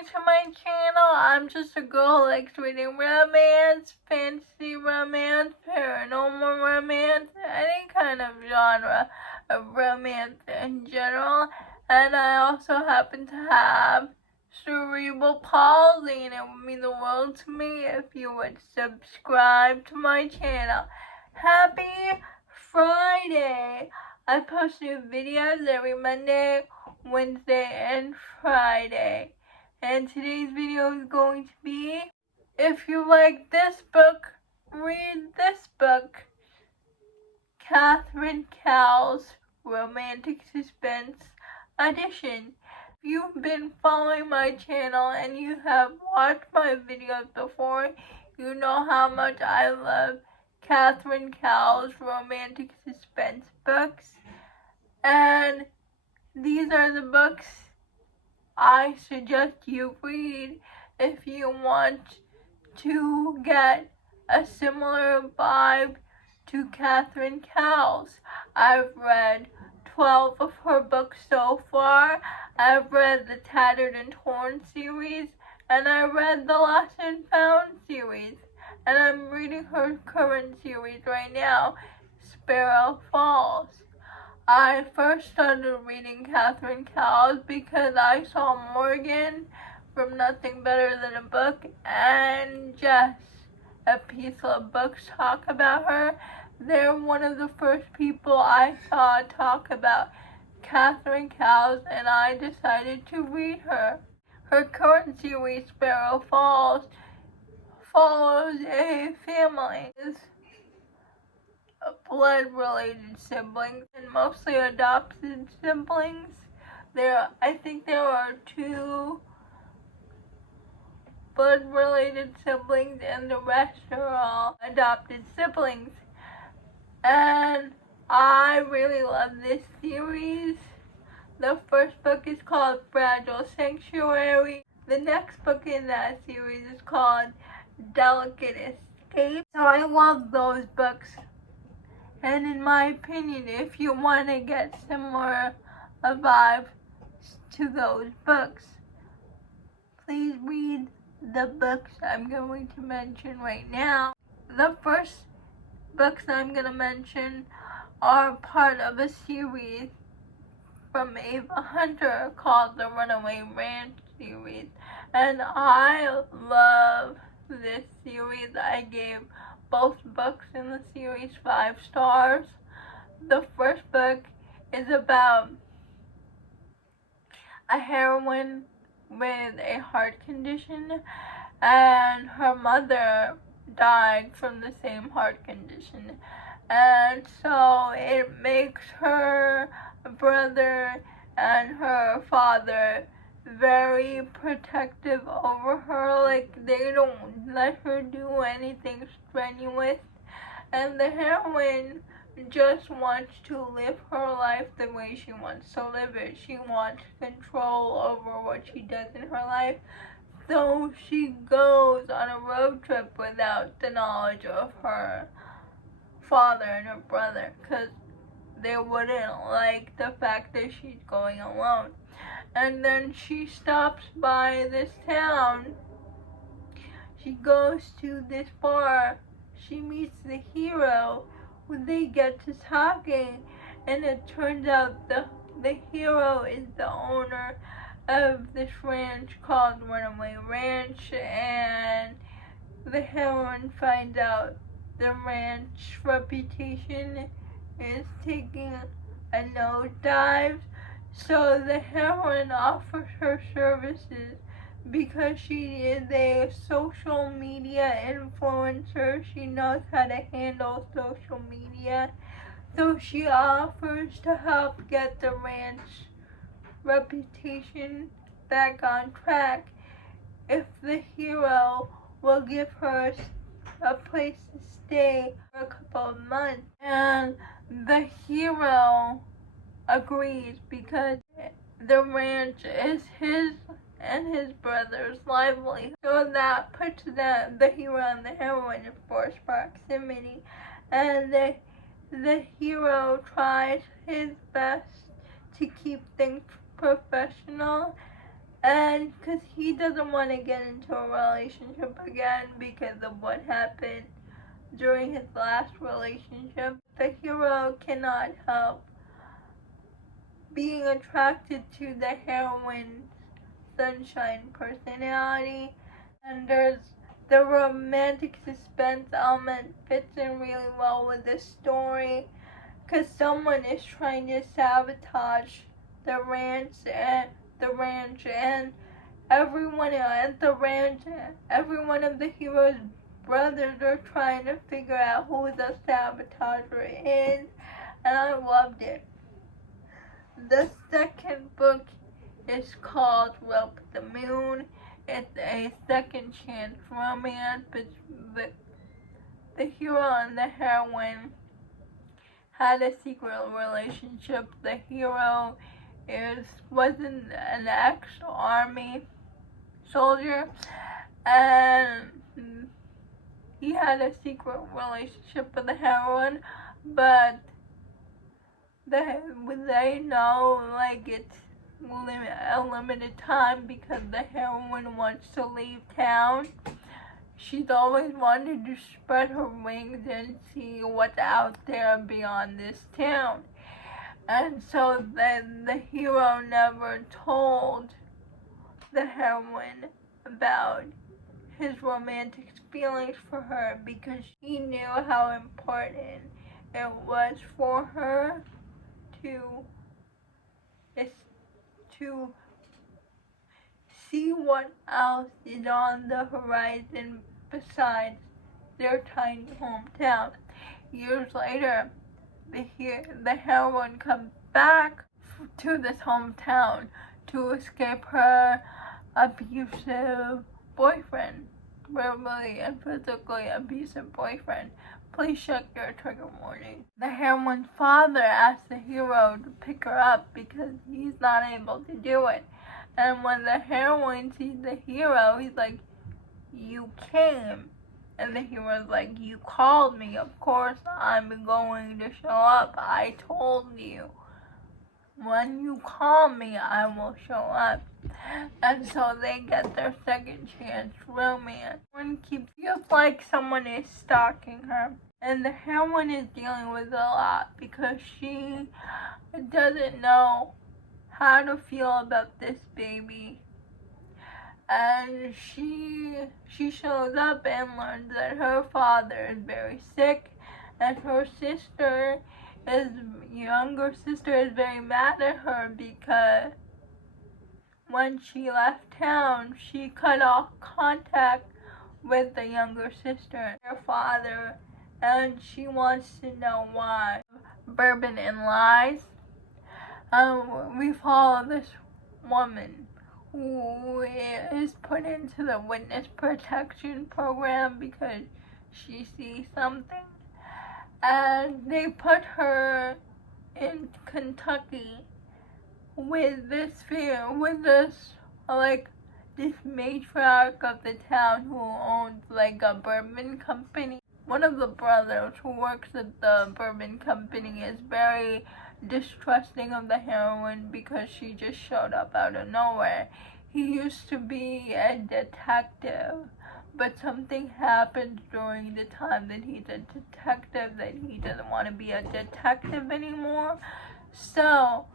to my channel. I'm just a girl who likes reading romance, fantasy romance, paranormal romance, any kind of genre of romance in general. And I also happen to have cerebral palsy, and it would mean the world to me if you would subscribe to my channel. Happy Friday! I post new videos every Monday, Wednesday, and Friday. And today's video is going to be, if you like this book, read this book. Catherine Cowles' Romantic Suspense Edition. If you've been following my channel and you have watched my videos before, you know how much I love Catherine Cowles' romantic suspense books. And these are the books I suggest you read if you want to get a similar vibe to Catherine Cowles. I've read 12 of her books so far. I've read the Tattered and Torn series, and I read the Lost and Found series. And I'm reading her current series right now, Sparrow Falls. I first started reading Catherine Cowles because I saw Morgan from Nothing Better Than a Book and Jess, a piece of books, talk about her. They're one of the first people I saw talk about Catherine Cowles, and I decided to read her. Her current series, Sparrow Falls, follows a family of blood-related siblings and mostly adopted siblings. I think there are 2 blood-related siblings, and the rest are all adopted siblings. And I really love this series. The first book is called Fragile Sanctuary. The next book in that series is called Delicate Escape. So I love those books. And in my opinion, if you want to get similar a vibe to those books, please read the books I'm going to mention right now. The first books I'm going to mention are part of a series from Ava Hunter called the Runaway Ranch series. And I love this series. I gave both books in the series 5 stars. The first book is about a heroine with a heart condition, and her mother died from the same heart condition. And so it makes her brother and her father very protective over her. Like, they don't let her do anything strenuous, and the heroine just wants to live her life the way she wants to live it. She wants control over what she does in her life, so she goes on a road trip without the knowledge of her father and her brother, because they wouldn't like the fact that she's going alone. And then she stops by this town. She goes to this bar. She meets the hero. When they get to talking, and it turns out the hero is the owner of this ranch called Runaway Ranch, and the heroine finds out the ranch reputation is taking a nosedive. So the heroine offers her services because she is a social media influencer. She knows how to handle social media. So she offers to help get the ranch reputation back on track if the hero will give her a place to stay for a couple of months. And the hero agrees because the ranch is his and his brother's livelihood. So that puts the hero and the heroine in forced proximity, and the hero tries his best to keep things professional, And because he doesn't want to get into a relationship again because of what happened during his last relationship, the hero cannot help being attracted to the heroine's sunshine personality. And there's the romantic suspense element fits in really well with this story because someone is trying to sabotage the ranch and everyone at the ranch, every one of the hero's brothers are trying to figure out who the sabotager is, and I loved it. The second book is called Rope the Moon. It's a second chance romance, but the hero and the heroine had a secret relationship. The hero wasn't an ex-army soldier, and he had a secret relationship with the heroine, but they know like it's a limited time because the heroine wants to leave town. She's always wanted to spread her wings and see what's out there beyond this town. And so then the hero never told the heroine about his romantic feelings for her because he knew how important it was for her to see what else is on the horizon besides their tiny hometown. Years later, the heroine comes back to this hometown to escape her abusive boyfriend, verbally and physically abusive boyfriend. Please check your trigger warning. The heroine's father asks the hero to pick her up because he's not able to do it. And when the heroine sees the hero, he's like, "You came." And the hero's like, "You called me. Of course I'm going to show up. I told you. When you call me, I will show up." And so they get their second chance romance. One feels like someone is stalking her. And the heroine is dealing with a lot because she doesn't know how to feel about this baby. And she shows up and learns that her father is very sick, and her younger sister is very mad at her because when she left town, she cut off contact with the younger sister, her father, and she wants to know why. Bourbon and Lies. We follow this woman who is put into the witness protection program because she sees something, and they put her in Kentucky with this matriarch of the town who owns like a bourbon company. One of the brothers who works at the bourbon company is very distrusting of the heroine because she just showed up out of nowhere. He used to be a detective, but something happened during the time that he's a detective that he doesn't want to be a detective anymore. So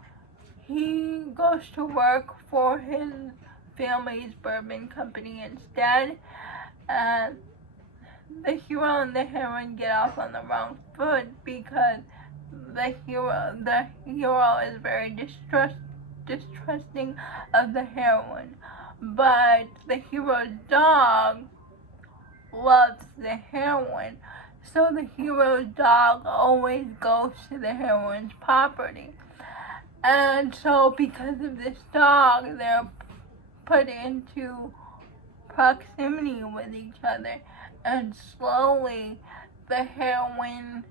he goes to work for his family's bourbon company instead, and the hero and the heroine get off on the wrong foot because the hero is very distrusting of the heroine, but the hero's dog loves the heroine, so the hero's dog always goes to the heroine's property. And so because of this dog, they're put into proximity with each other, and slowly the heroine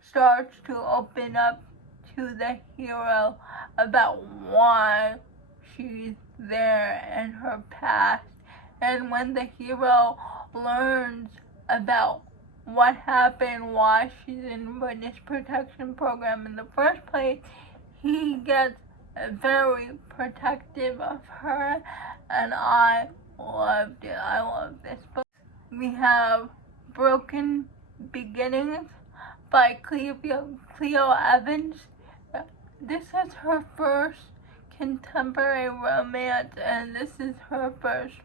starts to open up to the hero about why she's there and her past. And when the hero learns about what happened, why she's in witness protection program in the first place, he gets very protective of her, and I loved it. I love this book. We have Broken Beginnings by Cleo Evans. This is her first contemporary romance, and this is her first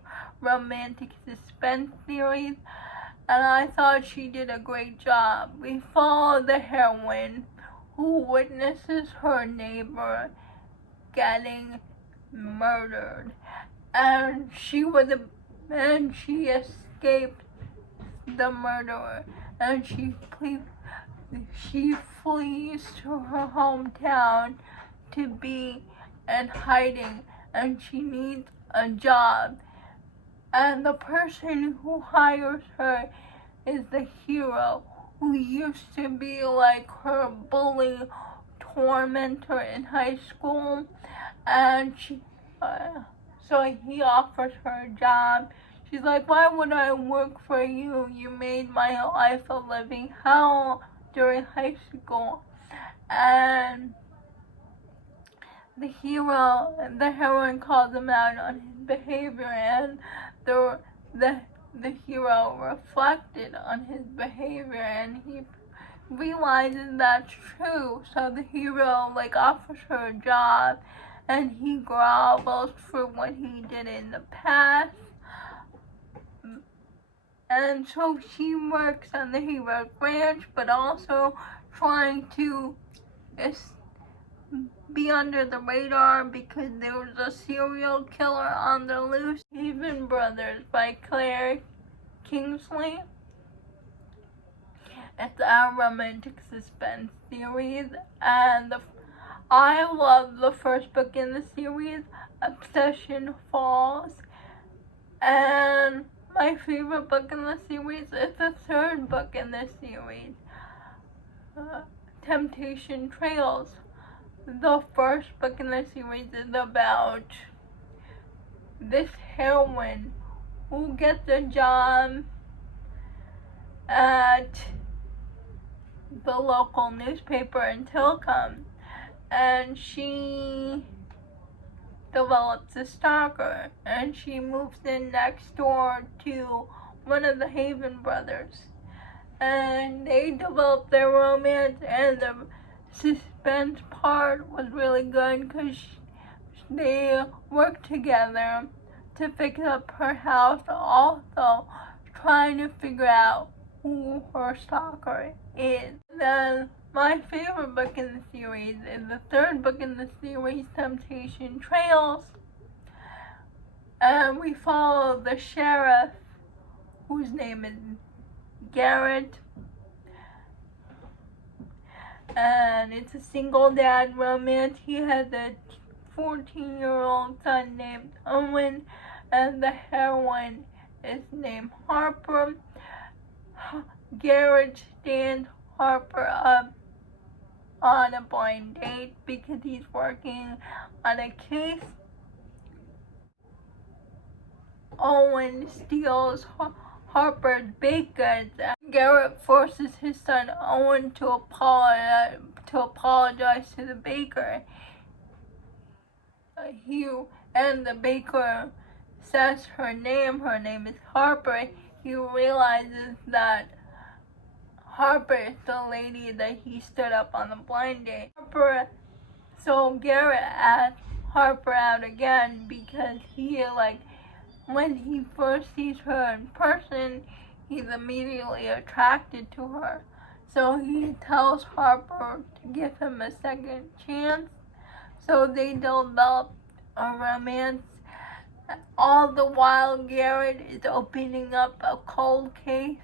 romantic suspense series, and I thought she did a great job. We follow the heroine who witnesses her neighbor getting murdered, and she escaped the murderer, and she flees to her hometown to be in hiding, and she needs a job, and the person who hires her is the hero, who used to be like her bully tormentor in high school, and so he offers her a job. She's like, why would I work for you? You made my life a living hell during high school. And the heroine calls him out on his behavior, and the hero reflected on his behavior, and he realizes that's true. So the hero offers her a job, and he grovels for what he did in the past. And so she works on the hero's branch, but also trying to be under the radar because there was a serial killer on the loose. Haven Brothers by Claire Kingsley. It's a romantic suspense series, and I love the first book in the series, Obsession Falls, and my favorite book in the series is the third book in the series, Temptation Trails. The first book in the series is about this heroine who gets a job at the local newspaper in Tilcombe, and she develops a stalker, and she moves in next door to one of the Haven brothers, and they develop their romance, and the suspense part was really good because they work together to fix up her house, also trying to figure out who her stalker is. Then my favorite book in the series is the third book in the series, Temptation Trails, and we follow the sheriff, whose name is Garrett, and it's a single dad romance. He has a 14-year-old son named Owen, and the heroine is named Harper. Garrett stands Harper up on a blind date because he's working on a case. Owen steals Harper's baked goods, and Garrett forces his son Owen to apologize to the baker. And the baker says her name is Harper. He realizes that Harper is the lady that he stood up on the blind date. So Garrett asks Harper out again because when he first sees her in person, he's immediately attracted to her. So he tells Harper to give him a second chance. So they develop a romance. All the while, Garrett is opening up a cold case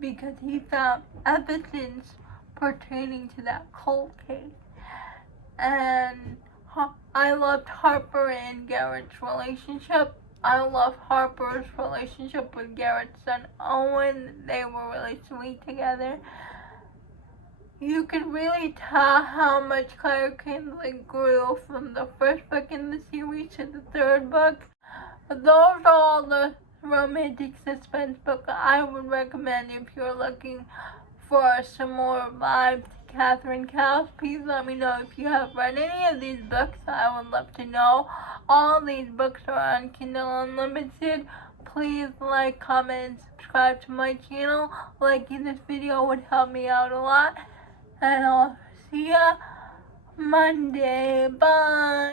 because he found evidence pertaining to that cold case. And I loved Harper and Garrett's relationship. I love Harper's relationship with Garrett's son Owen. They were really sweet together. You could really tell how much Claire Kingsley grew from the first book in the series to the third book. Those are all the romantic suspense books I would recommend if you're looking for some more vibe to Catherine Cowles. Please let me know if you have read any of these books. I would love to know. All these books are on Kindle Unlimited. Please like, comment, and subscribe to my channel. Liking this video would help me out a lot. And I'll see ya Monday. Bye.